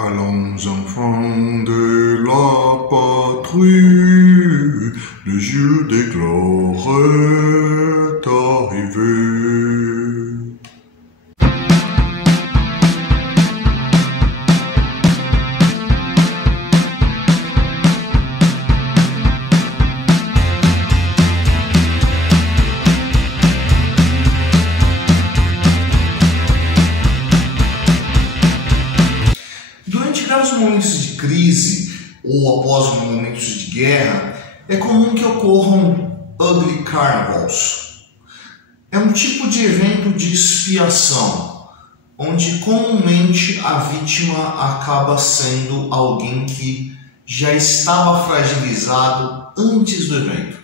Allons enfants de la patrie, le jour des gloires est arrivé. Durante graves momentos de crise ou após momentos de guerra, é comum que ocorram ugly carnivals. É um tipo de evento de expiação, onde comumente a vítima acaba sendo alguém que já estava fragilizado antes do evento.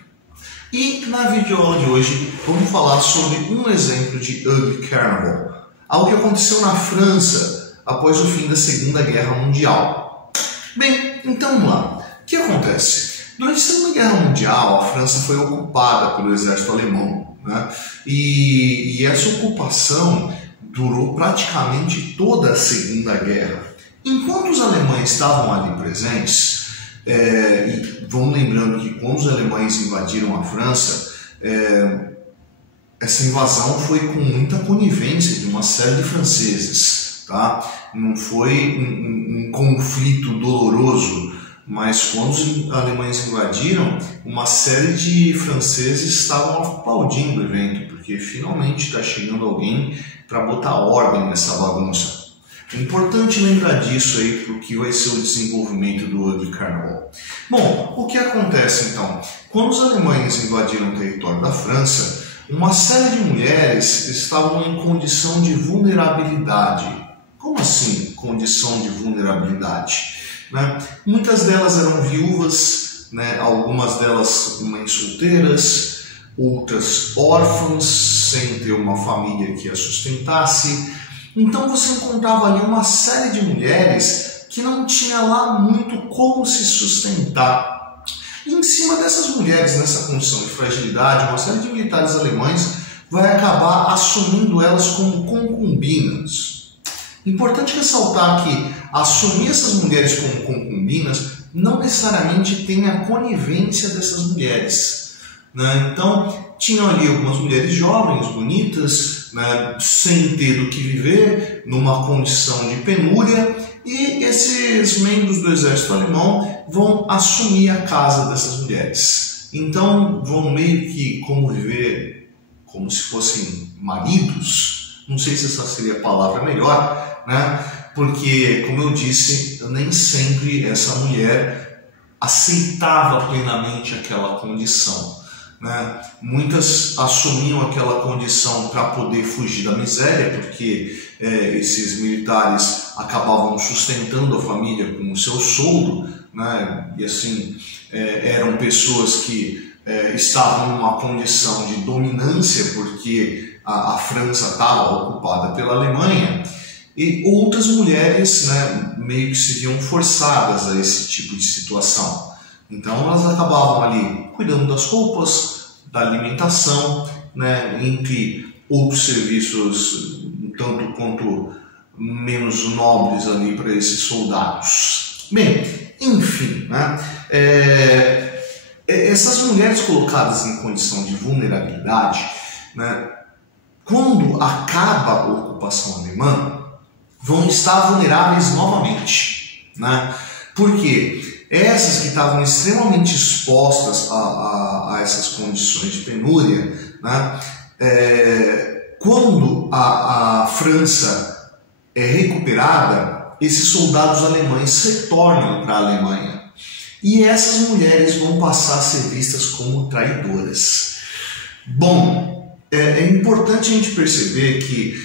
E na videoaula de hoje vamos falar sobre um exemplo de ugly carnival, algo que aconteceu na França após o fim da Segunda Guerra Mundial. Bem, então vamos lá. O que acontece? Durante a Segunda Guerra Mundial, a França foi ocupada pelo exército alemão, né? E essa ocupação durou praticamente toda a Segunda Guerra. Enquanto os alemães estavam ali presentes, e vamos lembrando que quando os alemães invadiram a França, essa invasão foi com muita conivência de uma série de franceses. Tá? Não foi um conflito doloroso, mas quando os alemães invadiram, uma série de franceses estavam aplaudindo o evento, porque finalmente está chegando alguém para botar ordem nessa bagunça. É importante lembrar disso aí, porque vai ser o desenvolvimento do ugly carnival. Bom, o que acontece então? Quando os alemães invadiram o território da França, uma série de mulheres estavam em condição de vulnerabilidade. Como assim, condição de vulnerabilidade? Né? Muitas delas eram viúvas, né? Algumas delas mães solteiras, outras órfãs, sem ter uma família que a sustentasse. Então você encontrava ali uma série de mulheres que não tinha lá muito como se sustentar. E em cima dessas mulheres, nessa condição de fragilidade, uma série de militares alemães vai acabar assumindo elas como concubinas. Importante ressaltar que assumir essas mulheres como concubinas não necessariamente tem a conivência dessas mulheres, né? Então, tinham ali algumas mulheres jovens, bonitas, né, sem ter do que viver, numa condição de penúria, e esses membros do exército alemão vão assumir a casa dessas mulheres. Então, vão meio que conviver como se fossem maridos. Não sei se essa seria a palavra melhor, né? Porque, como eu disse, nem sempre essa mulher aceitava plenamente aquela condição, né? Muitas assumiam aquela condição para poder fugir da miséria, porque esses militares acabavam sustentando a família com o seu soldo, né? E assim, eram pessoas que estavam numa condição de dominância, porque a França estava ocupada pela Alemanha. E outras mulheres, né, meio que se viam forçadas a esse tipo de situação. Então elas acabavam ali cuidando das roupas, da alimentação, né, entre outros serviços um tanto quanto menos nobres ali para esses soldados. Bem, enfim, né, essas mulheres colocadas em condição de vulnerabilidade, né, quando acaba a ocupação alemã, vão estar vulneráveis novamente, né? Porque essas que estavam extremamente expostas a essas condições de penúria, né? Quando a França é recuperada, esses soldados alemães retornam para a Alemanha. E essas mulheres vão passar a ser vistas como traidoras. Bom, é importante a gente perceber que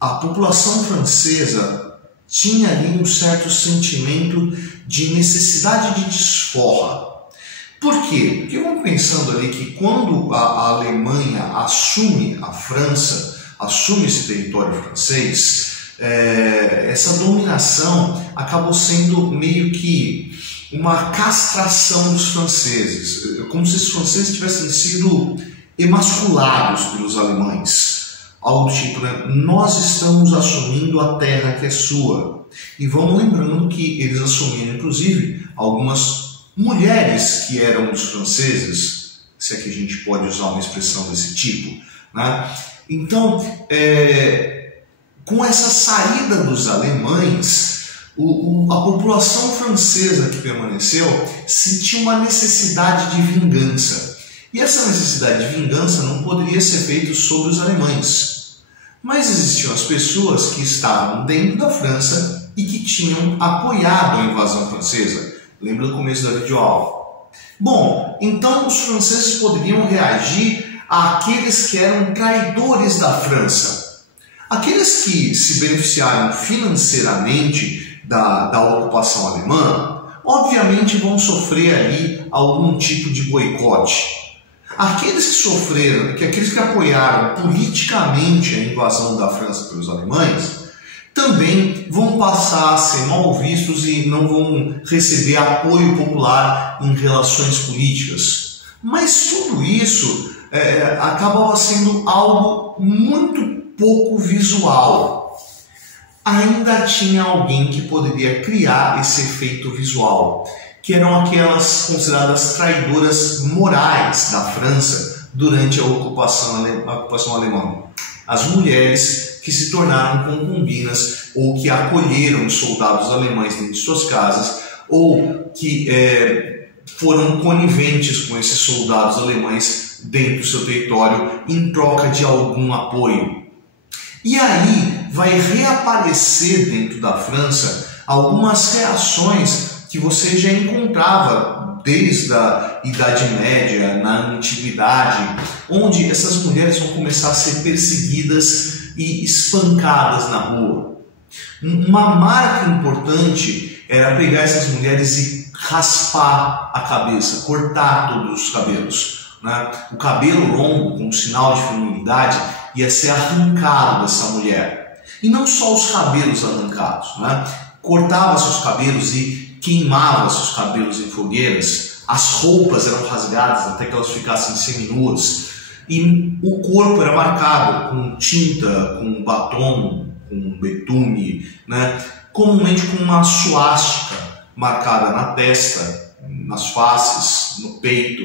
a população francesa tinha ali um certo sentimento de necessidade de desforra. Por quê? Porque vamos pensando ali que quando a Alemanha assume a França, assume esse território francês, essa dominação acabou sendo meio que uma castração dos franceses, como se os franceses tivessem sido emasculados pelos alemães. algo do tipo, né? Nós estamos assumindo a terra que é sua. E vamos lembrando que eles assumiram, inclusive, algumas mulheres que eram dos franceses, se é que a gente pode usar uma expressão desse tipo, né? Então, com essa saída dos alemães, a população francesa que permaneceu sentiu uma necessidade de vingança. E essa necessidade de vingança não poderia ser feita sobre os alemães. Mas existiam as pessoas que estavam dentro da França e que tinham apoiado a invasão francesa. Lembra do começo da videoaula? Bom, então os franceses poderiam reagir àqueles que eram traidores da França. Aqueles que se beneficiaram financeiramente da ocupação alemã, obviamente vão sofrer ali algum tipo de boicote. Aqueles que apoiaram politicamente a invasão da França pelos alemães, também vão passar a ser mal vistos e não vão receber apoio popular em relações políticas. Mas tudo isso acabava sendo algo muito pouco visual. Ainda tinha alguém que poderia criar esse efeito visual, que eram aquelas consideradas traidoras morais da França durante a ocupação alemã. As mulheres que se tornaram concubinas ou que acolheram os soldados alemães dentro de suas casas ou que foram coniventes com esses soldados alemães dentro do seu território em troca de algum apoio. E aí vai reaparecer dentro da França algumas reações que você já encontrava desde a Idade Média, na Antiguidade, onde essas mulheres vão começar a ser perseguidas e espancadas na rua. Uma marca importante era pegar essas mulheres e raspar a cabeça, cortar todos os cabelos, né? O cabelo longo, como sinal de feminilidade, ia ser arrancado dessa mulher. E não só os cabelos arrancados, né? Cortava seus cabelos e queimava seus cabelos em fogueiras. As roupas eram rasgadas até que elas ficassem seminuas. E o corpo era marcado com tinta, com batom, com betume, né? Comumente com uma suástica marcada na testa, nas faces, no peito,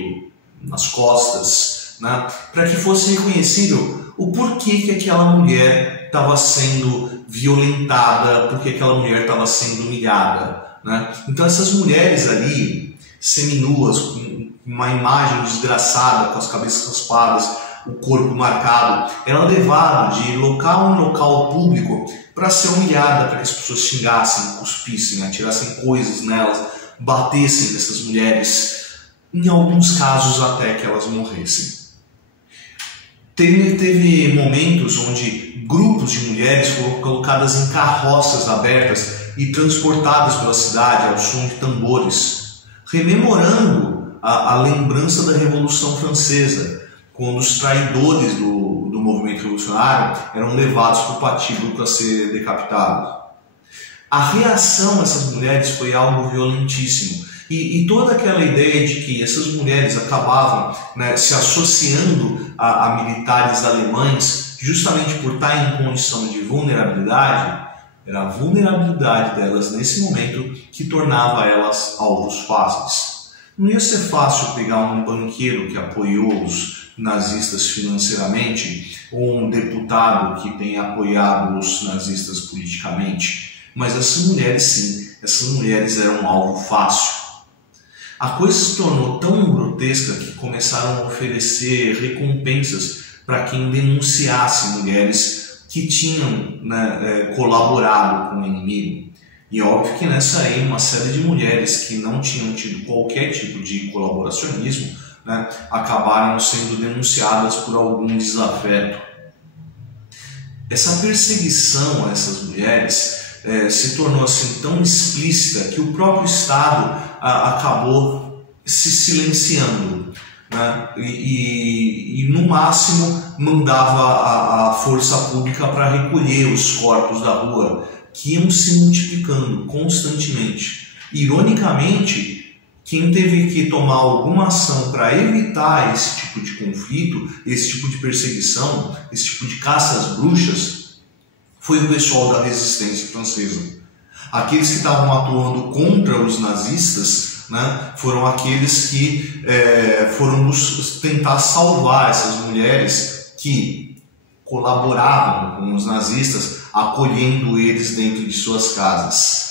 nas costas, né? Para que fosse reconhecido o porquê que aquela mulher estava sendo violentada, porque aquela mulher estava sendo humilhada, né? Então essas mulheres ali, seminuas, com uma imagem desgraçada, com as cabeças raspadas, o corpo marcado, eram levadas de local em local público para ser humilhada, para que as pessoas xingassem, cuspissem, atirassem coisas nelas, batessem nessas mulheres, em alguns casos até que elas morressem. Teve momentos onde grupos de mulheres foram colocadas em carroças abertas e transportadas pela cidade ao som de tambores, rememorando a lembrança da Revolução Francesa, quando os traidores do movimento revolucionário eram levados para o patíbulo para ser decapitados. A reação dessas mulheres foi algo violentíssimo. E toda aquela ideia de que essas mulheres acabavam, né, se associando a militares alemães justamente por estar em condição de vulnerabilidade, era a vulnerabilidade delas nesse momento que tornava elas alvos fáceis. Não ia ser fácil pegar um banqueiro que apoiou os nazistas financeiramente ou um deputado que tenha apoiado os nazistas politicamente, mas essas mulheres sim, essas mulheres eram alvo fácil. A coisa se tornou tão grotesca que começaram a oferecer recompensas para quem denunciasse mulheres que tinham, né, colaborado com o inimigo. E óbvio que nessa aí uma série de mulheres que não tinham tido qualquer tipo de colaboracionismo, né, acabaram sendo denunciadas por algum desafeto. Essa perseguição a essas mulheres se tornou assim tão explícita que o próprio Estado acabou se silenciando, né? E no máximo mandava a força pública para recolher os corpos da rua, que iam se multiplicando constantemente. Ironicamente, quem teve que tomar alguma ação para evitar esse tipo de conflito, esse tipo de perseguição, esse tipo de caça às bruxas, foi o pessoal da resistência francesa. Aqueles que estavam atuando contra os nazistas, né, foram aqueles que foram tentar salvar essas mulheres que colaboravam com os nazistas, acolhendo eles dentro de suas casas.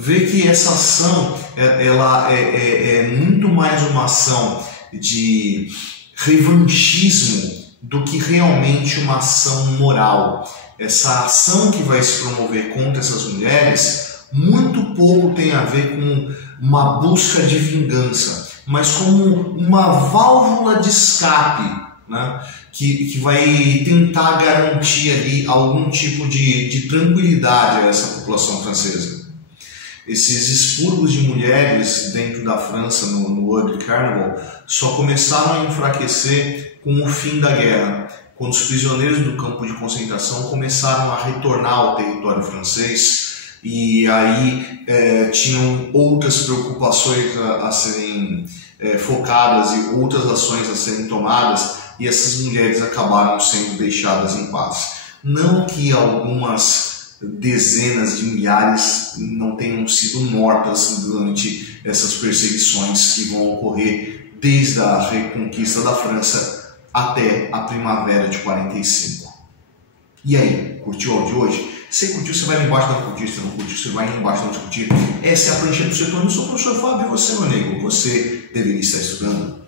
Vê que essa ação ela é muito mais uma ação de revanchismo do que realmente uma ação moral. Essa ação que vai se promover contra essas mulheres muito pouco tem a ver com uma busca de vingança, mas como uma válvula de escape, né? que vai tentar garantir ali algum tipo de tranquilidade a essa população francesa. Esses expurgos de mulheres dentro da França no Ugly Carnival só começaram a enfraquecer com o fim da guerra, quando os prisioneiros do campo de concentração começaram a retornar ao território francês, e aí tinham outras preocupações a serem focadas e outras ações a serem tomadas, e essas mulheres acabaram sendo deixadas em paz. Não que algumas dezenas de milhares não tenham sido mortas durante essas perseguições que vão ocorrer desde a reconquista da França até a primavera de 45. E aí, curtiu o áudio de hoje? Se curtiu, você vai lá embaixo dar curtir. Se não curtiu, você vai lá embaixo dar curtir. Essa é a prancha do setor. Eu sou o professor Fábio e você, meu amigo, você deveria estar estudando.